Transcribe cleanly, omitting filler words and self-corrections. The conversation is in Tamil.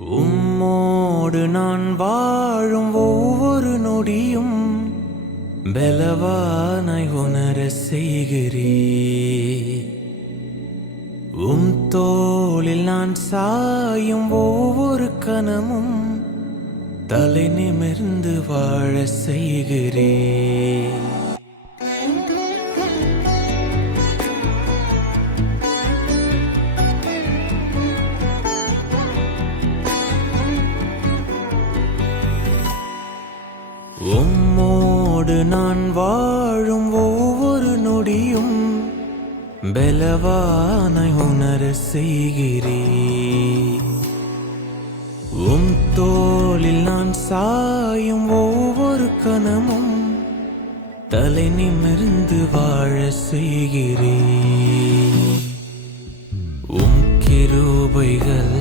உம்மோடு நான் வாழும் ஒவ்வொரு நொடியும் பலவானாய் உணர செய்கிறே. தோளில் நான் சாயும் ஒவ்வொரு கணமும் தலை நிமிர்ந்து வாழ செய்கிறே. உம்மோடு நான் வாழும் ஒவ்வொரு நொடியும் பலவானாய் உணர செய்கிறே. தோளில் நான் சாயும் ஒவ்வொரு கணமும் தலை நிமிர்ந்து வாழ செய்கிறே. கிருபைகள்